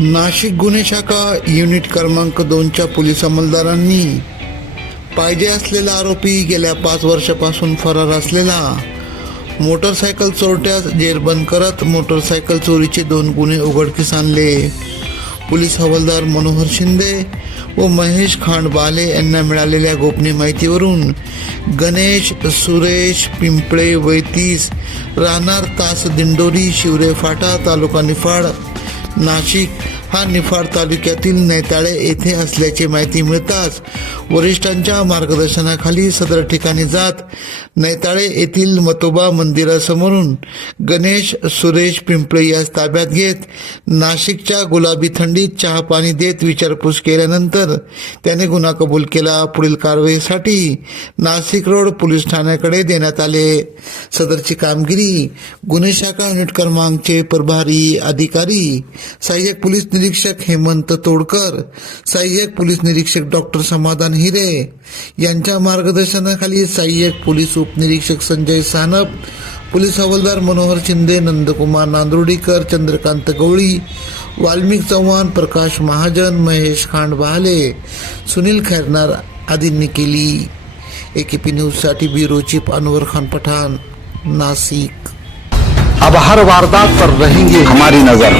नाशिक गुन्हे शाखा युनिट क्रमांक 2च्या पोलीस अंमलदारांनी पाहिजे असलेला आरोपी गेल्या 5 वर्षापासून फरार असलेला मोटरसायकल चोरट्यास जेरबंद करत मोटरसायकल चोरीचे 2 गुन्हे उघडकीस आणले. पोलीस हवालदार मनोहर शिंदे व महेश खांडबाले यांना मिळालेल्या गोपनीय माहितीवरून गणेश सुरेश पिंपळे वय 30 राहणार तास दिंडोरी शिवरे फाटा तालुका निफाड नाशिक हा निफाड तालुक्यातील नैताळे येथे असल्याची माहिती मिळताच वरिष्ठांच्या मार्गदर्शनाखाली सदर ठिकाणी जात नैताळे येथील मतोबा मंदिरासमोरून गणेश सुरेश पिंपळे यास ताब्यात घेत नाशिकच्या गुलाबी थंडीत चहा पाणी देत विचारपूस केल्यानंतर त्याने गुन्हा कबूल केला. पुढील कारवाईसाठी नाशिक रोड पोलीस ठाण्याकडे देण्यात आले. सदरची कामगिरी गुन्हे शाखा युनिट क्रमांकचे प्रभारी अधिकारी सहाय्यक पोलीस निरीक्षक हेमंत तोडकर, सहाय्यक पोलीस निरीक्षक डॉक्टर समाधान हिरे यांच्या मार्गदर्शनाखाली सहाय्यक पोलीस उपनिरीक्षक संजय सानप, पोलीस हवालदार मनोहर शिंदे, नंदकुमार नांदुर्डीकर, चंद्रकांत गवळी, वाल्मिक चव्हाण, प्रकाश महाजन, महेश खांडबाले, सुनील खैरनार आदींनी केली. एकेपी न्यूजसाठी ब्युरो चीफ अनवर खान पठाण, नासिक. अब हर वारदात पर रहेंगे हमारी नजर.